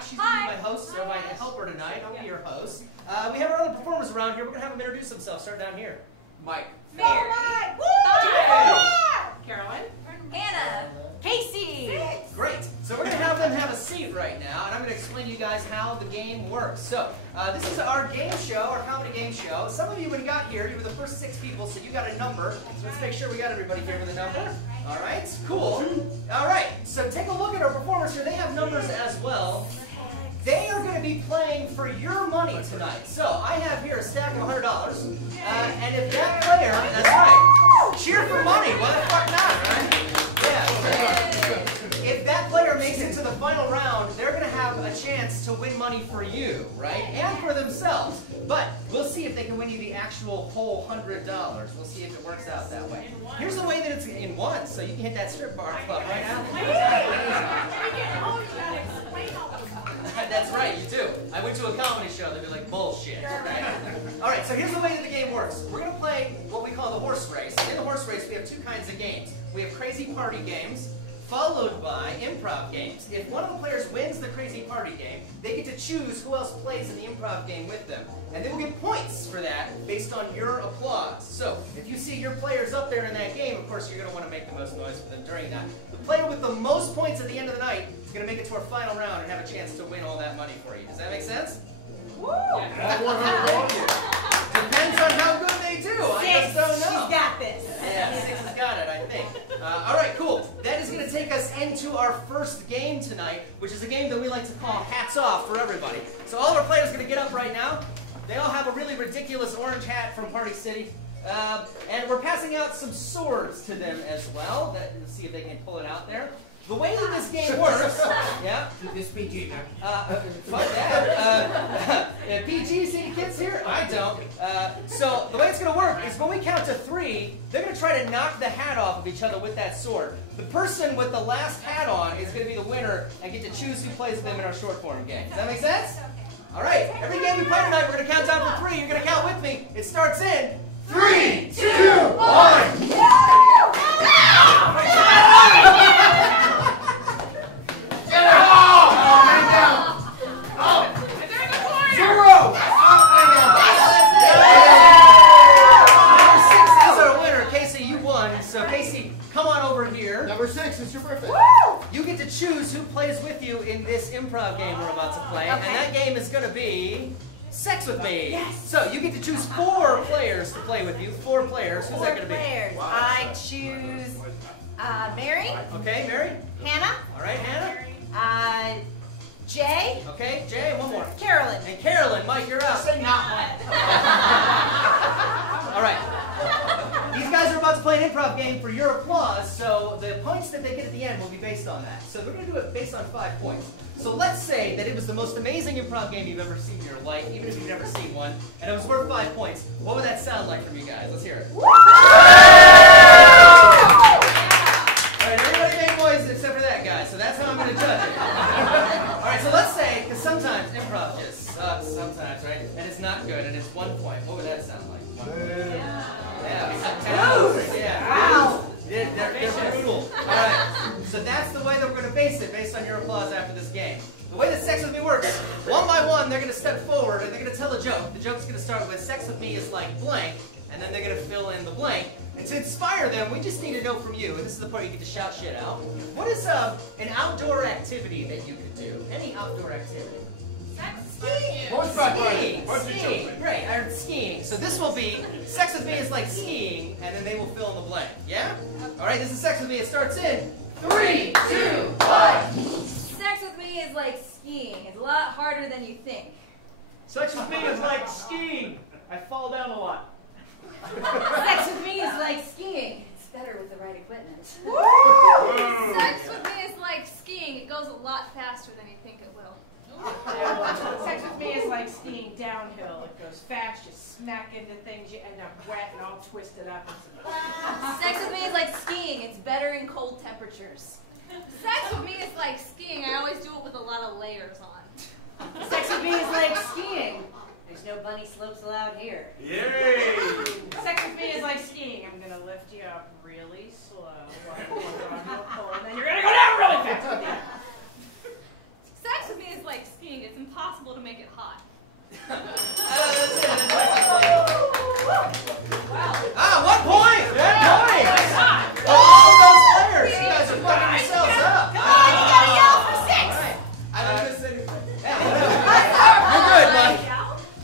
Josh. He's going to be my host, or my helper tonight. I'll be your host. We have our other performers around here. We're going to have them introduce themselves. Start down here. Mike. Mary. Carolyn. Hannah. Casey. Great. So we're going to have them have a seat right now, and I'm going to explain to you guys how the game works. So this is our game show, our comedy game show. Some of you, when you got here, you were the first 6 people, so you got a number. So let's make sure we got everybody here with a number. All right. Cool. All right. So take a look at our performers here. They have numbers as well. They are going to be playing for your money tonight. So I have here a stack of $100, and if that player, that's right, cheer for money. Why the fuck not, right? Yeah. If that player makes it to the final round, they're going to have a chance to win money for you, right, and for themselves. But we'll see if they can win you the actual whole $100. We'll see if it works out that way. Here's the way that it's in one, so you can hit that strip bar club right now. That's right, you do. I went to a comedy show, they'd be like, bullshit. Right? Alright, so here's the way that the game works. We're going to play what we call the horse race. In the horse race, we have 2 kinds of games. We have crazy party games, followed by improv games. If one of the players wins the crazy party game, they get to choose who else plays in the improv game with them. And they will get points for that based on your applause. So, if you see your players up there in that game, of course you're going to want to make the most noise for them during that. The player with the most points at the end of the night is going to make it to our final round and have a chance to win all that money for you. Does that make sense? Woo! Depends on how good they do. I just don't know. She's got this. Yeah, 6 has got it, I think. All right, cool. That is going to take us into our first game tonight, which is a game that we like to call Hats Off for everybody. So all of our players are going to get up right now. They all have a really ridiculous orange hat from Party City. And we're passing out some swords to them as well. Let's see if they can pull it out there. The way that this game works, yeah. This PG, man. Fuck that. PG, see the kids here? I don't. So the way it's going to work is when we count to 3, they're going to try to knock the hat off of each other with that sword. The person with the last hat on is going to be the winner and get to choose who plays with them in our short form game. Does that make sense? All right. Every game we play tonight, we're going to count down for 3. You're going to count with me. It starts in 3, 2, 1. Number 6 is your birthday. Woo! You get to choose who plays with you in this improv game we're about to play, and that game is going to be Sex With Me. Yes. So you get to choose 4 players to play with you. 4 players. Who's that going to be? 4 players. I choose Mary. Okay, Mary. Hannah. All right, Hannah. Jay. Okay, Jay, and one more. Carolyn. And Carolyn, Mike, you're up. Say not one. All right. These guys are about to play an improv game for your applause, so the points that they get at the end will be based on that. So we're going to do it based on 5 points. So let's say that it was the most amazing improv game you've ever seen in your life, even if you've never seen one, and it was worth 5 points. What would that sound like from you guys? Let's hear it. All right, everybody make noises except for that guy, so that's how I'm going to judge it. All right, so let's say, because sometimes improv just sucks sometimes, right? And it's not good, and it's 1 point. What would that sound like? 1 point. Yeah. Wow. They're brutal. All right. So that's the way that we're going to base it, based on your applause after this game. The way that Sex With Me works, one by one, they're going to step forward and they're going to tell a joke. The joke's going to start with "Sex with me is like blank," and then they're going to fill in the blank. And to inspire them, we just need to know from you, and this is the part you get to shout shit out. What is an outdoor activity that you could do? Any outdoor activity? Skiing. Great, I heard skiing. So this will be Sex With Me is like skiing, and then they will fill in the blank. Yeah? All right, this is Sex With Me. It starts in 3, 2, 1. Sex with me is like skiing. It's a lot harder than you think. Sex with me is like skiing. I fall down a lot. Sex with me is like skiing. It's better with the right equipment. Woo! Sex with me is like skiing. It goes a lot faster than you think it will. Sex with me is like skiing downhill. It goes fast, you smack into things, you end up wet and all twisted up. Sex with me is like skiing. It's better in cold temperatures. Sex with me is like skiing. I always do it with a lot of layers on. Sex with me is like skiing. There's no bunny slopes allowed here. Yay! Sex with me is like skiing. I'm going to lift you up really slow while you're on your pole, and then you're going to go down really fast. Sex with me is like skiing, it's impossible to make it hot. Ah, 1 point! 1 point! All of those players, you guys are fucking yourselves up. Come on, you gotta yell for 6! All right. You're good, Mike.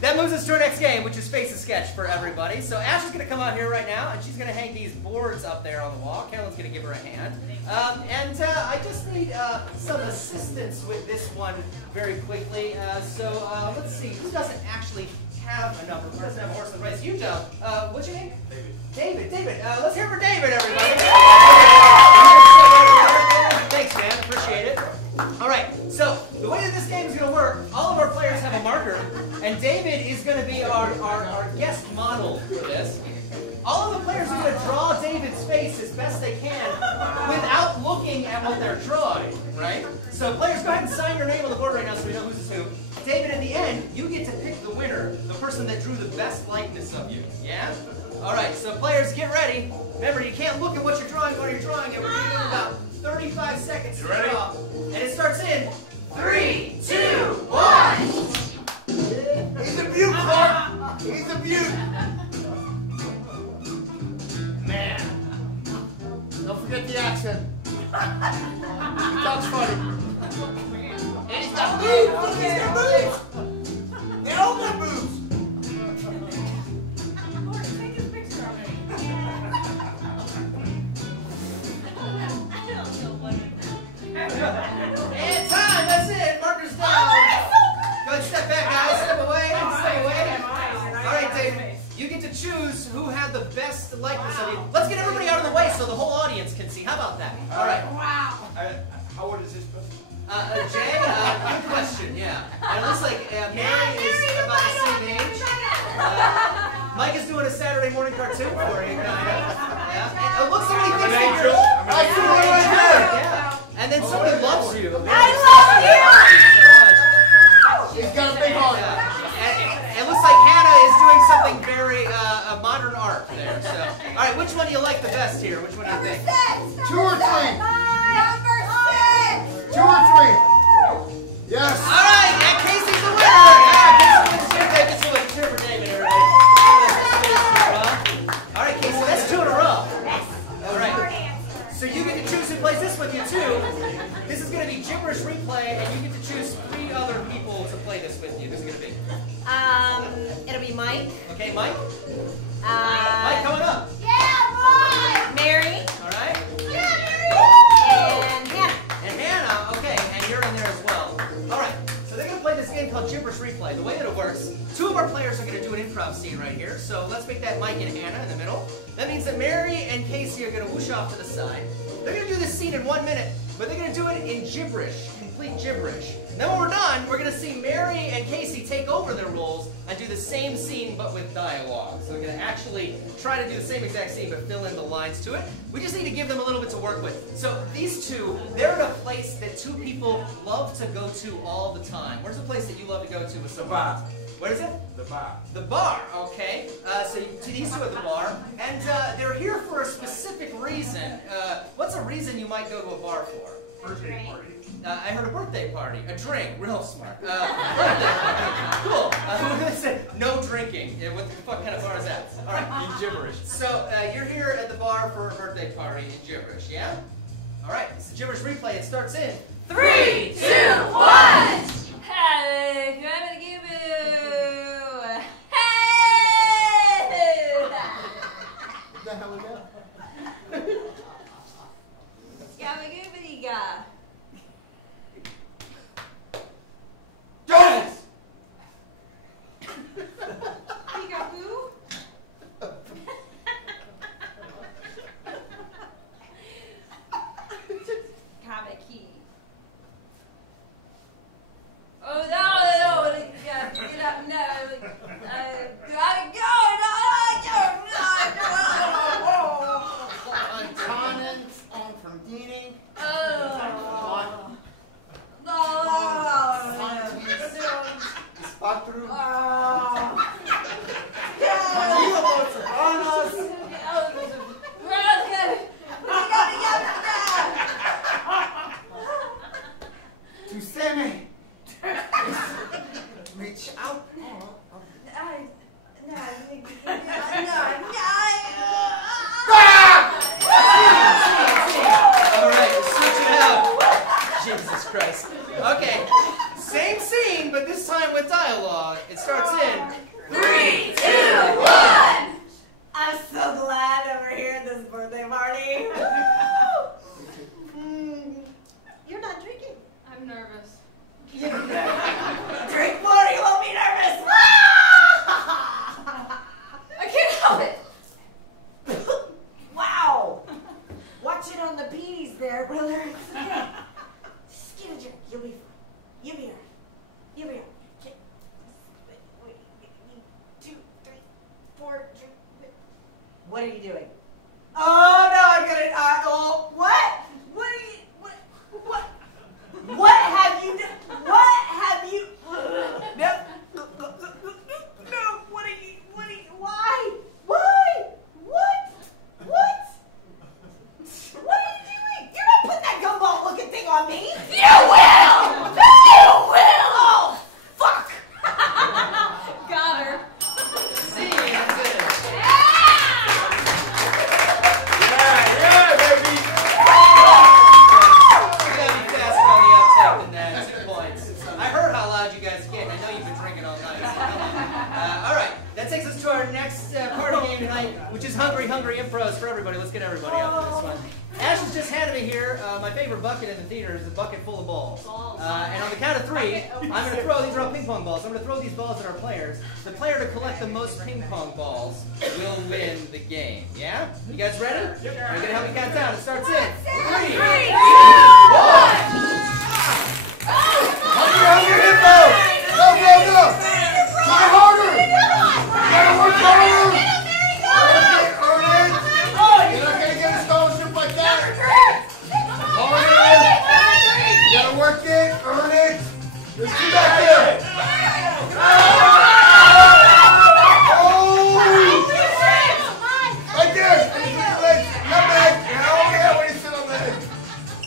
That moves us to our next game, which is Face a Sketch for everybody. So Ash is going to come out here right now, and she's going to hang these boards up there on the wall. Carolyn's going to give her a hand. I just need some assistance with this one very quickly. Let's see. Who doesn't actually have a number? Who doesn't have a horse in the race? You don't. What's your name? David. David. Let's hear for David, everybody. Thanks, man. Appreciate it. All right. So the way that this game is going to work, all of our players have a marker, and David is going to be our guest model for this. All of the players are going to draw David's face as best they can without looking at what they're drawing, right? So players, go ahead and sign your name on the board right now so we know who's who. David, in the end, you get to pick the winner, the person that drew the best likeness of you, yeah? All right, so players, get ready. Remember, you can't look at what you're drawing while you're drawing it. We're going to give about 35 seconds to draw. And it starts in 3, 2, 1. He's a beaut, Clark. He's a beaut. Man. Don't forget the accent. He talks funny. And he's got boobs. Look, he's got boobs. They all got boobs. And time, that's it. Marker's down. Go ahead, step back, guys. Step away. Step away. All right, David. You get to choose who had the best likeness of you. Let's get everybody out of the way so the whole audience can see. How about that? All right. Wow. How old is this person? Jay, good question, yeah. And it looks like Mary is about the same age. Mike is doing a Saturday morning cartoon for you, kind of. Yeah. And, look, somebody thinks that you're... I see one right there. Yeah. And then somebody loves you. I love you! He's got a big heart. And it looks like Hannah is doing something very modern art there. So, all right, which one do you like the best here? Which one do you think? 2 or 3? Number 6! 2 or 3? Yes. All right, and Casey's the winner. Yeah, Casey wins. Cheer for David, everybody. All right, Casey, that's 2 in a row. All right. So you get to choose who plays this with you too. This is going to be gibberish replay, and you get to choose 3 other people to play this with you. This is going to be. It'll be Mike. Okay, Mike. Mike coming up. Yeah, boy! Mary. All right. Yeah, And Hannah. And Hannah. Okay, and you're in there as well. All right. So they're going to play this game called gibberish replay. The way that it works, 2 of our players are going to do an improv scene right here. So let's make that Mike and Hannah in the middle. That means that Mary and Casey are going to whoosh off to the side. They're going to do this scene in 1 minute, but they're going to do it in gibberish, complete gibberish. Then when we're done, we're going to see Mary and Casey take over their roles and do the same scene, but with dialogue. So we're going to actually try to do the same exact scene, but fill in the lines to it. We just need to give them a little bit to work with. So these 2, they're in a place that 2 people love to go to all the time. Where's the place that you love to go to with someone? The bar. What is it? The bar. The bar, okay. So these 2 at the bar, and they're here for a specific reason. What's a reason you might go to a bar for? Birthday party. I heard a birthday party, a drink, real smart. Birthday party, cool. Who would say no drinking? Yeah, what the fuck kind of bar is that? All right, In gibberish. so you're here at the bar for a birthday party in gibberish, yeah? All right, it's a gibberish replay. It starts in 3, 2, 1. Hey, I'm gonna give you. What the hell is that? Scabba-goobity-ga. Jonas! Peekaboo. Kabaki. Oh no! Get up! No! Gotta go! Antonin from Dini. Spatru. Tu seme. reach out. All right, switch it out. Jesus Christ. Okay, same scene, but this time with dialogue. It starts in 3, 2, 1. I'm so glad that we're here at this birthday party. You're not drinking. I'm nervous. Drink more, you won't be nervous. I can't help it. Wow. Watch it on the bees there, brother. It's okay. Just get a drink. You'll be fine. You'll be all right. You'll be all right. Okay. Wait. 2, 3, 4. What are you doing? Oh no, I'm gonna. Oh, what? What are you? What? What have you done? What have you? No. No. What are you? Why? Why? What? What? What are you doing? You're not putting that gumball looking thing on me. You will! You will! Oh, fuck! Got her. C. That's it. Yeah, baby. You gotta be faster on the uptake than that. 2 points. I heard how loud you guys get. I know you've been drinking all night. All right, that takes us to our next party game tonight, which is Hungry Impros for everybody. Let's get everybody out for this one. Ash has just handed me here my favorite bucket in the theater is a bucket full of balls. And on the count of 3, I'm going to throw, these are all ping pong balls, I'm going to throw these balls at our players. The player to collect the most ping pong balls will win the game. Yeah? You guys ready? Are you going to help me count down? It starts in 3, 2, 1. Hungry hippo! Go! Try harder! You gotta work harder! Earn it! You're not gonna get a scholarship like that! Harder! You gotta work it, earn it! There's 2 back there! Oh! Right there! Nutmeg! Oh yeah, way to sit on that!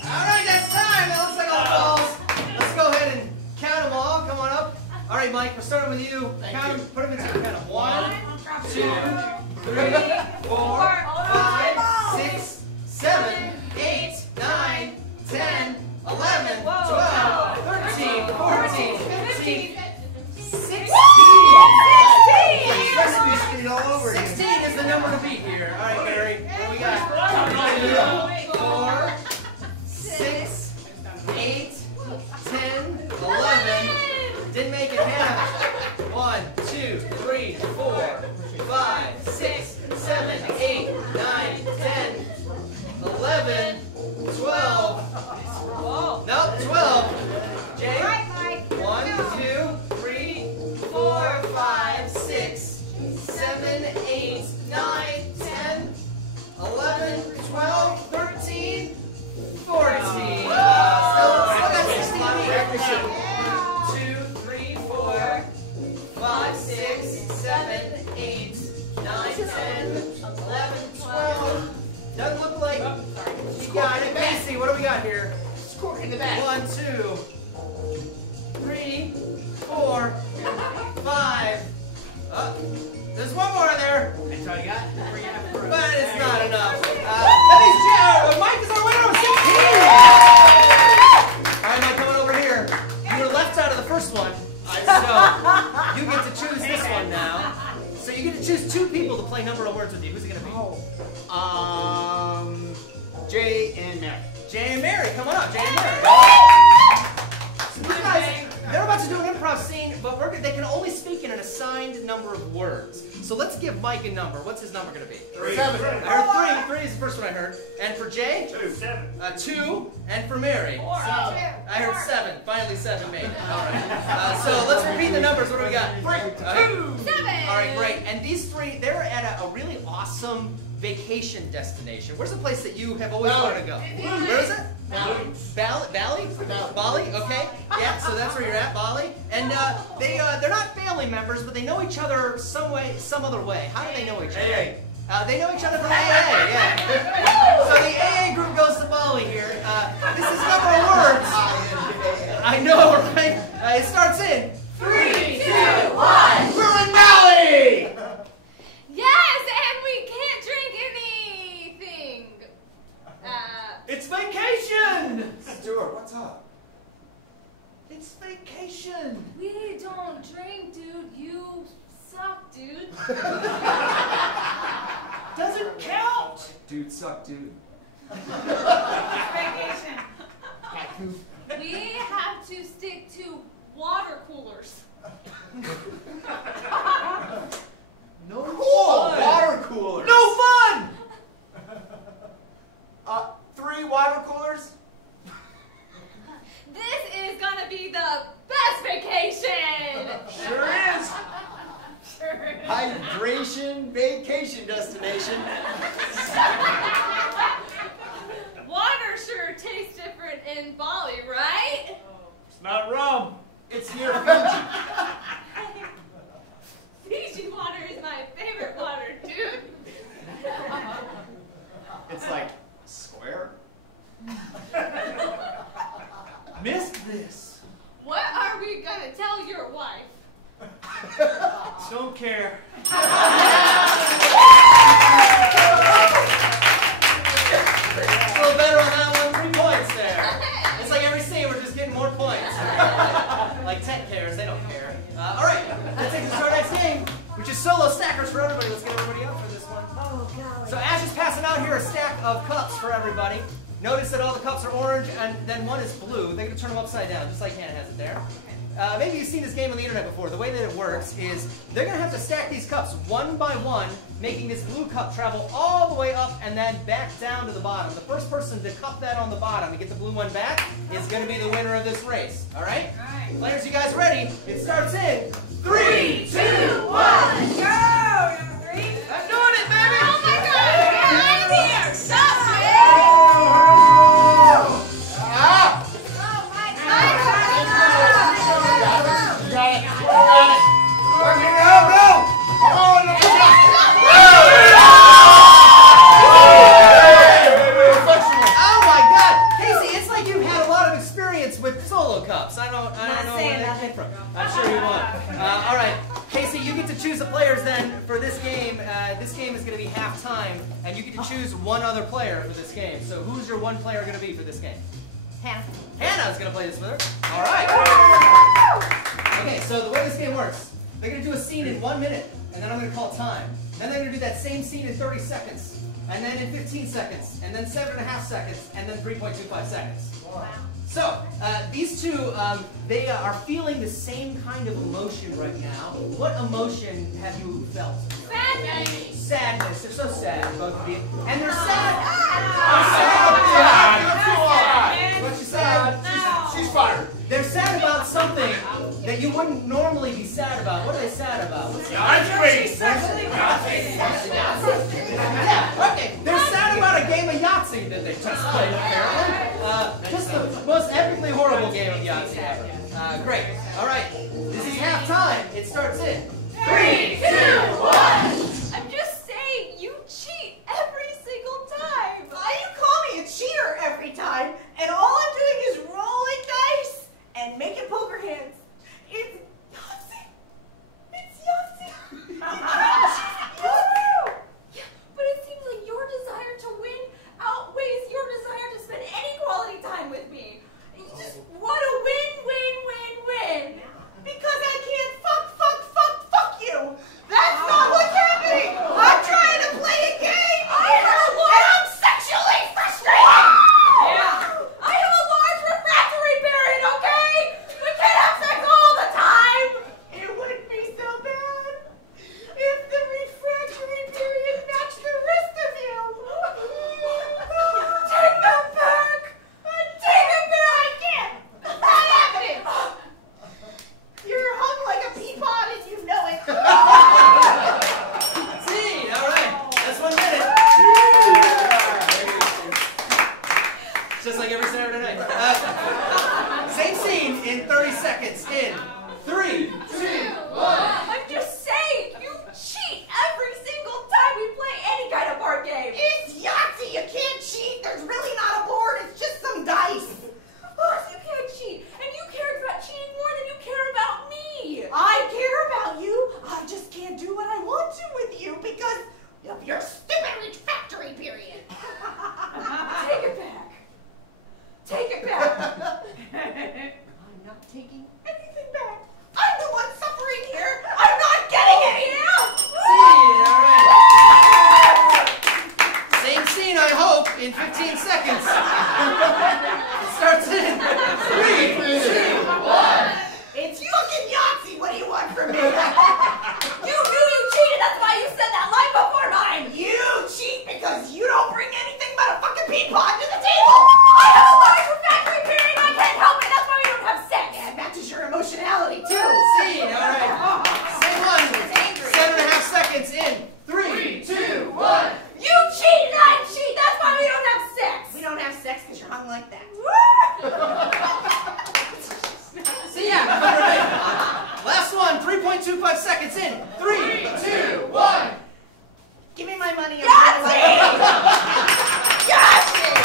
Alright, that's time. That looks like all the balls. Let's go ahead and count them all. Come on up. Alright, Mike, we're starting with you. Count them, put them into the count of 1, 2, 3, 4, 5, 6, 7, 8, 9, 10, 11, 12, 13, 14, 15, 16. Recipe street all over again. 16 is the number to beat here. Alright, Barry. What do we got? 2, 4, 6, 8, 10, 11. Didn't make it, Hannah. 1, 2, 3, 4, 5, 6, 7, 8, 9, 10, 11, 12. Nope, 12. Jay? 1, 2, 3, 4, 5, 6, 7, 8, 9, 10, 11, 12, 13, 14. Still got 16 meters. 2, 3, 4, 5, 6, 7, 8, 9, 10, 11, 12. Doesn't look like you got it. Casey, what do we got here? Score in the back. 1, 2, 3, 4, 5. There's one more in there. That's all you got? But it's not enough. That means Mike is our winner with 16. All right, Mike, coming over here. You were left out of the first one, so you get to choose this one now. So you get to choose 2 people to play number of words with you. Who's it going to be? Jay and Mary. Jay and Mary, come on up. Jay and Mary. So these guys, they're about to do an improv scene, but they can only speak in an assigned number of words. So let's give Mike a number. What's his number going to be? 7. I heard 3. 3 is the first one I heard. And for Jay? 2. 7. 2. And for Mary? 4. I heard 7. Finally 7 made it. All right. So let's repeat the numbers. What do we got? 2. 7. All right, great. And these 3, they're at a really awesome vacation destination. Where's the place that you have always wanted to go? Where is it? Bali? Bali? Okay. Yeah, so that's where you're at, Bali. And they're not family members, but they know each other some other way. How do they know each other? They know each other from AA, yeah. So the AA group goes to Bali here. This is number of words. I know, right? It starts in 3, 2, vacation. We don't drink, dude. You suck, dude. Doesn't count. Dude, suck, dude. Vacation. Haiku. We have to stick to water coolers. No Cool! fun. Water coolers. No fun. 3 water coolers? This is gonna be the best vacation! Sure is. Sure is. Hydration vacation destination. Water sure tastes different in Bali, right? It's not rum. It's near Fiji. Fiji water is my favorite water, dude. It's like square. Missed this. What are we gonna tell your wife? Don't care. A little better on that one. 3 points there. It's like every scene we're just getting more points. Like Ted cares, they don't care. All right, that takes us to our next game, which is solo stackers for everybody. Let's get everybody up for this one. Oh, golly. So Ash is passing out here a stack of cups for everybody. Notice that all the cups are orange and then one is blue. They're going to turn them upside down, just like Hannah has it there. Maybe you've seen this game on the internet before. The way that it works is they're going to have to stack these cups one by one, making this blue cup travel all the way up and then back down to the bottom. The first person to cup that on the bottom and get the blue one back is going to be the winner of this race. All right? Players, you guys ready? It starts in 3, 2, 1. Go! Number 3. I'm doing it, baby! Oh my god! Get out of here! Stop it! Ah! You got it. You got it. Oh my God, Casey! It's like you've had a lot of experience with solo cups. I don't know where that came from. I'm sure you won. All right, Casey, you get to choose the players then for this game. This game is going to be half time, and you get to choose one other player for this game. So who's your one player going to be for this game? Hannah. Hannah's going to play this with her. All right. Okay, so the way this game works, they're going to do a scene in 1 minute, and then I'm going to call time. Then they're going to do that same scene in 30 seconds, and then in 15 seconds, and then 7.5 seconds, and then 3.25 seconds. Wow. So, these two, they are feeling the same kind of emotion right now. What emotion have you felt? Sadness. Sadness. They're so sad, both of you. And they're sad. What's she sad? She's fired. They're sad about something that you wouldn't normally be sad about. What are they sad about? Yeah, okay. They're sad about a game of Yahtzee that they just played, apparently. Just the most epically horrible game of Yahtzee ever. Great. All right. This is half time. It starts in 3, 2, 1. I'm just saying, you cheat every single time. Why do you call me a cheater every time? And all I'm doing is rolling dice and making poker hands. It's Yahtzee. It's Yahtzee. Yahtzee. Yeah, but it seems like your desire to win outweighs your desire to spend any quality time with me. You just want to win, win, win, win. Because I can't fuck you. Yahtzee. What do you want from me? You knew you cheated. That's why you said that line before mine. You cheat because you don't bring anything but a fucking pea pod to the table. I have a large refractory period. I can't help it. That's why we don't have sex. Yeah, it matches your emotionality too. Scene, all right. Same one. 7.5 seconds in. 3, 2, 1. You cheat and I cheat. That's why we don't have sex. We don't have sex because you're hung like that. See ya. All right. Last one. 3.25 seconds in. 3, 2, 1. Give me my money. Yahtzee! Yahtzee!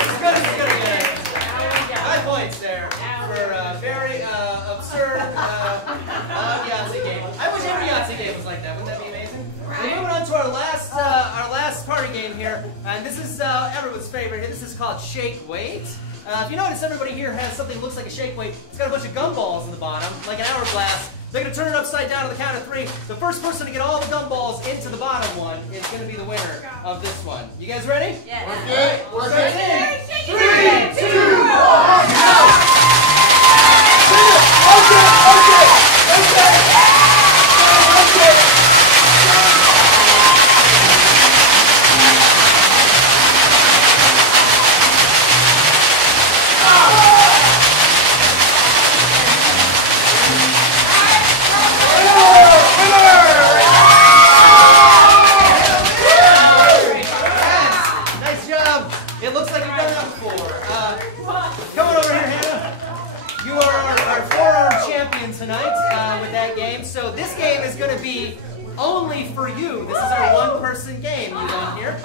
It's good. 5 points there for a very absurd Yahtzee game. I wish every Yahtzee game was like that. Wouldn't that be amazing? We're moving on to our last party game here, and this is everyone's favorite. This is called Shake Weight. If you notice, everybody here has something that looks like a shake weight. It's got a bunch of gumballs in the bottom, like an hourglass. They're going to turn it upside down on the count of 3. The first person to get all the gumballs into the bottom one is going to be the winner of this one. You guys ready? Yes. We're good. 3, 2, 1, Nice job. It looks like you've done that before. Come on over here, Hannah. You are our forearm champion tonight with that game. So this game is going to be only for you. This is our one-person game, you don't hear.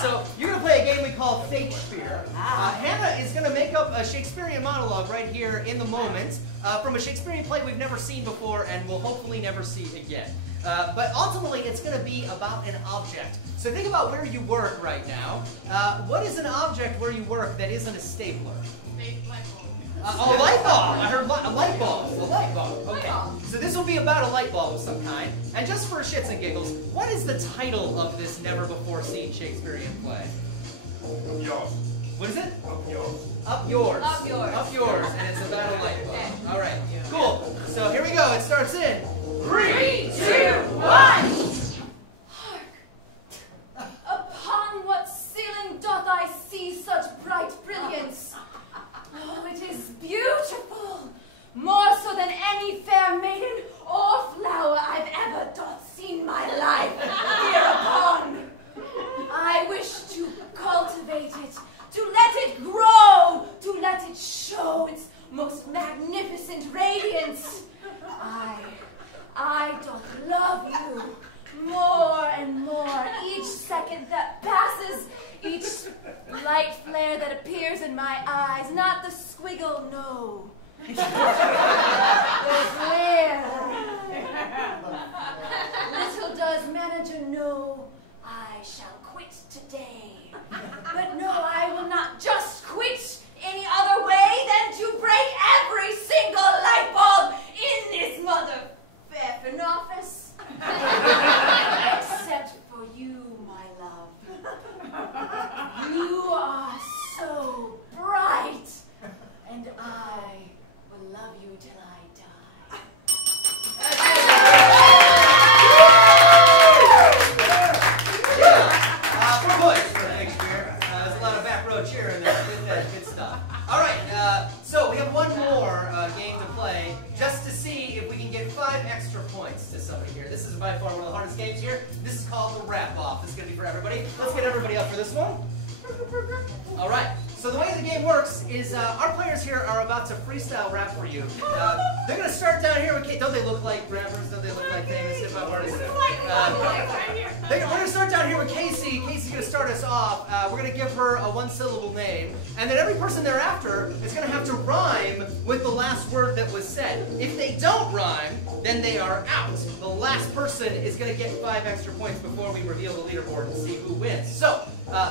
So you're going to play a game we call Shakespeare. Hannah is going to make up a Shakespearean monologue right here in the moment from a Shakespearean play we've never seen before and will hopefully never see again. But ultimately, it's going to be about an object. So think about where you work right now. What is an object where you work that isn't a stapler? A light bulb. I heard a light bulb. A light bulb. Okay. So this will be about a light bulb of some kind. And just for shits and giggles, what is the title of this never-before-seen Shakespearean play? Up yours. What is it? Up yours. Up yours. Up yours. Up yours. And it's about a light bulb. All right. Cool. So here we go. It starts in 3, 2, 1. Upon what ceiling doth I see such bright brilliance? Oh, it is beautiful, more so than any fair maiden or flower I've ever doth seen my life hereupon. I wish to cultivate it, to let it grow, to let it show its most magnificent radiance. I doth love you more and more each second that passes, each light flare that appears in my eyes, not the squiggle, no. The glare. Little does manager know I shall quit today. But no, I will not just quit any other way than to break every single light bulb in this mother-effing office. Except for you, my love. You are so bright, and I will love you till I die. Good for Shakespeare. There's a lot of back row cheering there. Good stuff. All right, so we have one more game to play just to see if we can get 5 extra points to somebody here. This is by far one of the hardest games here. This is called the wrap-off. This is going to be for everybody. Let's get everybody up for this one. All right. So the way the game works is our players here are about to freestyle rap for you. They're going to start down here with don't they look like rappers? Don't they look like famous hip-hop artists? We're going to start down here with Casey. Casey's going to start us off. We're going to give her a one-syllable name. And then every person thereafter is going to have to rhyme with the last word that was said. If they don't rhyme, then they are out. The last person is going to get 5 extra points before we reveal the leaderboard and see who wins. So,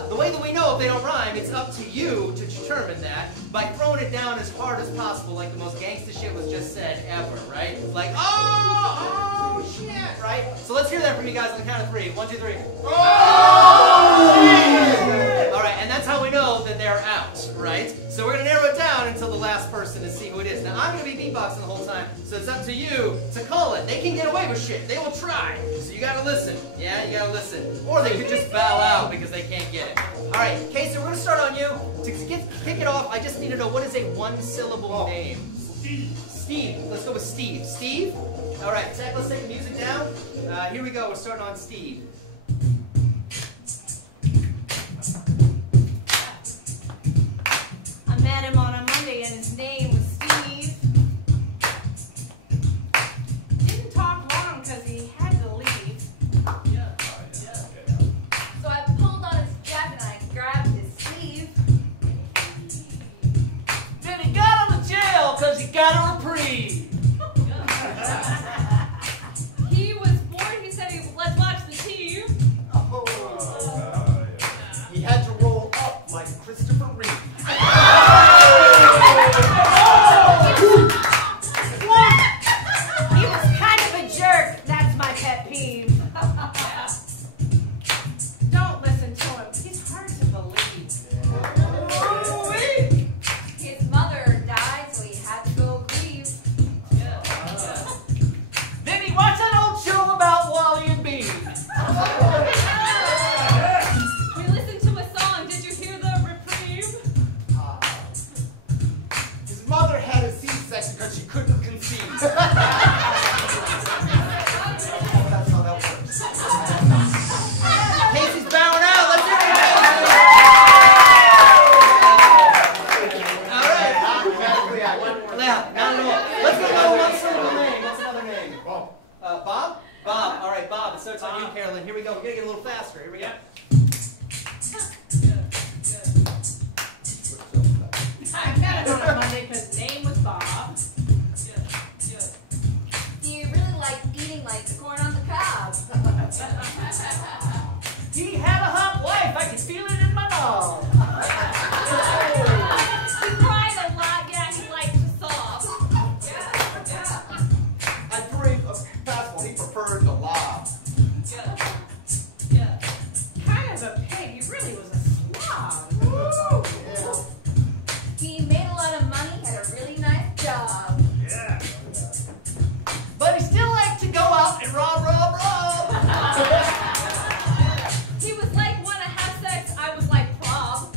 the way that we know if they don't rhyme, it's up to you to determine that by throwing it down as hard as possible, like the most gangsta shit was just said ever, right? Like, oh shit, right? So let's hear that from you guys on the count of 3. 1, 2, 3. Oh shit! All right. right, and that's how we know that they're out, right? So we're gonna narrow it down until the last person to see who it is. Now I'm gonna be beatboxing the whole time, so it's up to you to call it. They can get away with shit. They will try. So you gotta listen. Yeah, you gotta listen. Or they could just bow out because they can't get it. All right, Casey, we're gonna start on you. To kick it off, I just need to know, what is a one-syllable name? Steve. Let's go with Steve. Steve? All right, Zach, let's take the music down. Here we go. We're starting on Steve. I met him on a Monday and his name was Steve. Didn't talk long because he had to leave. So I pulled on his jacket and I grabbed his sleeve. Then he got out of jail because he got a reprieve. He was bored. He said, let's watch the TV. He had to roll up like Christopher Reeve. He was kind of a jerk. That's my pet peeve. Don't listen to him. He's hard to believe. His mother died, so he had to go grieve. Then he watched that old show about Wally and Bean. We listened to a song. Did you hear the reprieve? His mother had a C-section because she couldn't conceive. That's how that works. Casey's bowing out. Let's hear it. All right. Yeah, not at all. Let's go to one syllable name. What's another name? Bob. Bob? Bob. All right, Bob. It starts on you, Carolyn. Here we go. We're going to get a little faster. Here we go. I met him on a Monday because his name was Bob. He really liked eating like corn on the cob. He had a hot wife. I could feel it in my nose. He cried a lot. Yeah, he liked to sob. At 3 fastball, he preferred the lob. Kind of a pig. He really was a slob. Yeah. He made a lot of money, had a really nice job. But he still liked to go out and rob. He was like, wanna have sex? I was like, prob.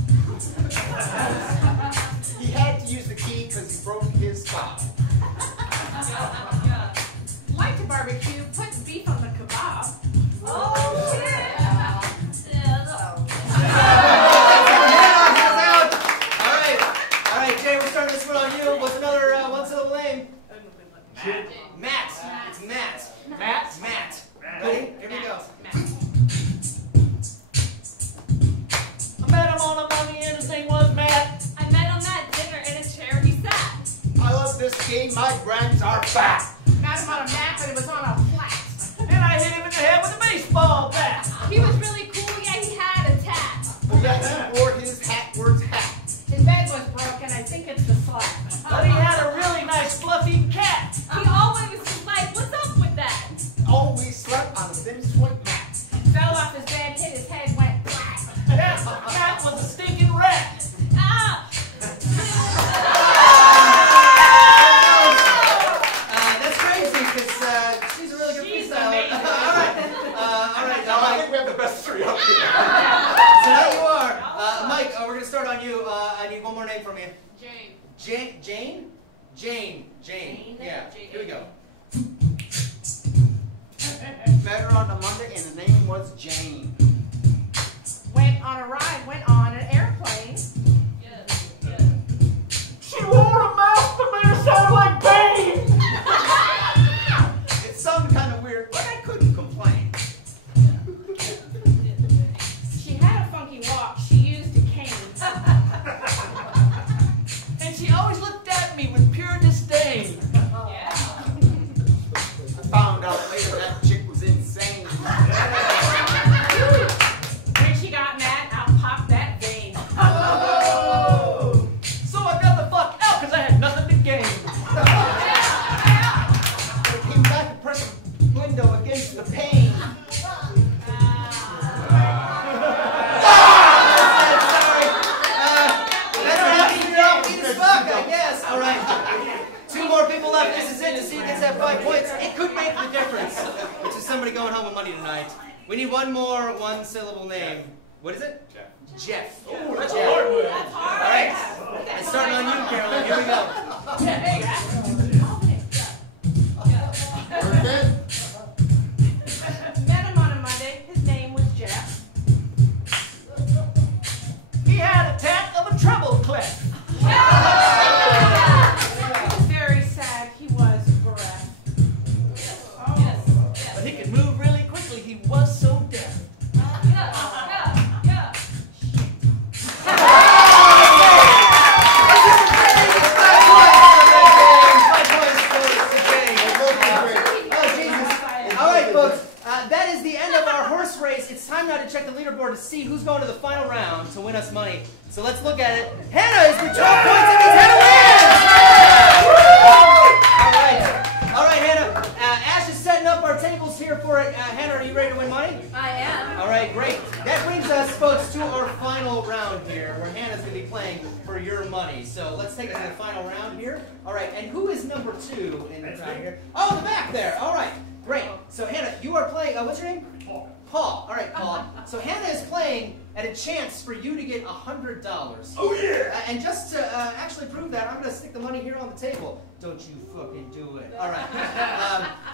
He had to use the key because he broke his fob. Liked to barbecue. Put beef on the kebab. Oh, shit. All right, Jay, we're starting this one on you. What's another one-syllable name? Matt. It's Matt. Matt. Ready? Here we go. I met him on a Monday and his name was Matt. I met him at dinner in a chair he sat. I love this game. My brains are fat. Met him on a mat, but it was on a flat. And I hit him in the head with a baseball bat. He was really cool. Yeah, he had a tat. That he wore his hat words hat. His bed was broken. I think it's the slap. But he had a really nice fluffy cat. He always was like, what's up with that? Always slept on a thin sweat mat. Fell off his bed, hit his head, went black. That cat was a stinking rat. Ah! That's crazy because she's a really good She's freestyler. amazing. All right. Now, I think we have the best 3 up here. So now you are. Mike, we're going to start on you. I need one more name from you. Jane? Jane. Yeah. Here we go. Met her on a Monday and the name was Jane. Went on a ride, went on an airplane. She wore a mask that made her sound like Bane. It sounded kind of weird, but I couldn't complain. She had a funky walk. She used a cane. And she always looked at me with pure disdain. I found out later that chick was insane. When she got mad, I popped that vein. going home with money tonight. We need one more one-syllable name. What is it? Jeff. Oh, that's Jeff. a hard one. That's hard. All right. And starting on you, Carolyn. Here we go. Met him on a Monday. His name was Jeff. He had a tap of a treble clef. He was very sad. He was bereft. But he could move really quickly. He was so deaf. It's time now to check the leaderboard to see who's going to the final round to win us money. So let's look at it. Hannah is with 12 points. That means Hannah wins! All right, Hannah. Ash is setting up our tables here for it. Hannah, are you ready to win money? I am. All right, great. That brings us, folks, to our final round here, where Hannah's going to be playing for your money. So let's take it to the final round here. All right, and who is number 2 in the crowd here? Oh, in the back there. All right, great. So Hannah, you are playing. What's your name? Paul. Paul. All right, Paul. So Hannah is playing at a chance for you to get $100. Oh, yeah. And just to actually prove that, I'm going to stick the money here on the table. Don't you fucking do it. All right.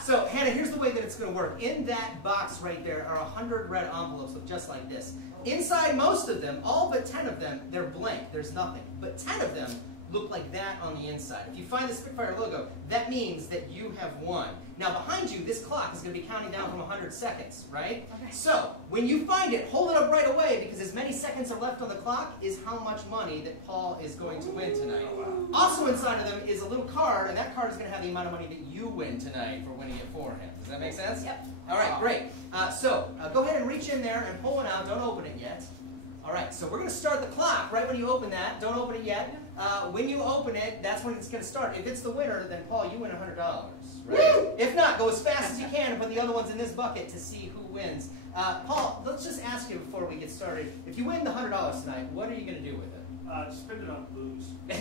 So, Hannah, here's the way that it's going to work. In that box right there are 100 red envelopes look just like this. Inside most of them, all but 10 of them, they're blank. There's nothing. But 10 of them look like that on the inside. If you find the Spitfire logo, that means that you have won. Now behind you, this clock is going to be counting down from 100 seconds, right? Okay. So when you find it, hold it up right away, because as many seconds are left on the clock is how much money that Paul is going to win tonight. Also inside of them is a little card, and that card is going to have the amount of money that you win tonight for winning it for him. Does that make sense? Yep. All right, great. So go ahead and reach in there and pull one out. Don't open it yet. All right, so we're going to start the clock right when you open that. Don't open it yet. When you open it, that's when it's going to start. If it's the winner, then Paul, you win $100. Right? If not, go as fast as you can and put the other ones in this bucket to see who wins. Paul, let's just ask you before we get started. If you win the $100 tonight, what are you going to do with it? Spend it on booze. As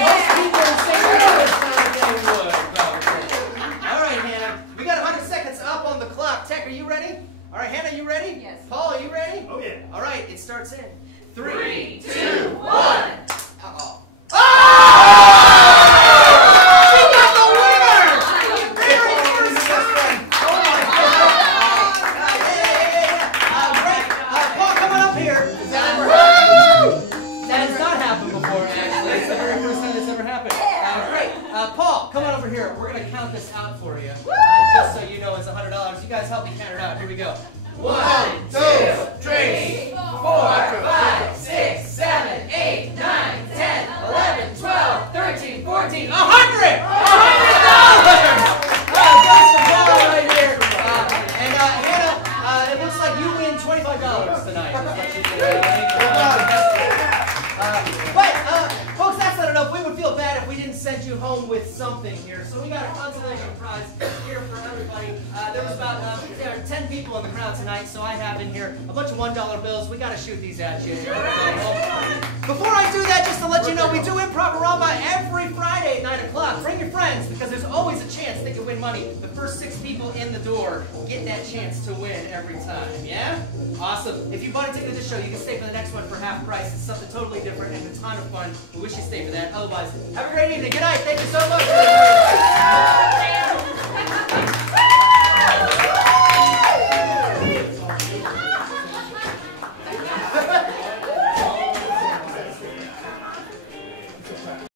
most people say they would, probably. All right, Hannah. We got 100 seconds up on the clock. Tech, are you ready? All right, Hannah, you ready? Yes. Paul, are you ready? Oh, yeah. All right, it starts in 3, 2, 1. Uh-oh. Oh! She got the winner! Very first time! Oh, my God! Great. Paul, come on up here. Has that ever happened? That has not happened before, actually. It's the very first time this ever happened. Great. Paul, come on over here. We're going to count this out for you. Just so you know it's $100. You guys help me count it out. Here we go. 1, 2, 3, 4, 5, 6, 7, 8, 9, 10, 11, 12, 13, 14, $100! $100! Goes to Paul right here. And Hannah, it looks like you win $25 tonight. But, folks, that's not enough. We would feel bad if we didn't send you home with something here. So we got a consolation prize here for everybody. There was about 10 people in the crowd tonight, so I have in here a bunch of $1 bills. We got to shoot these at you. Before I do that, just to let you know, we do Improvarama every Friday at 9 o'clock. Bring your friends, because there's always a chance that you win money. The first 6 people in the door get that chance to win every time, yeah? Awesome. If you bought a ticket to this show, you can stay for the next one for half price. It's something totally different and a ton of fun. We wish you stay for that. Otherwise, have a great evening. Good night. Thank you so much.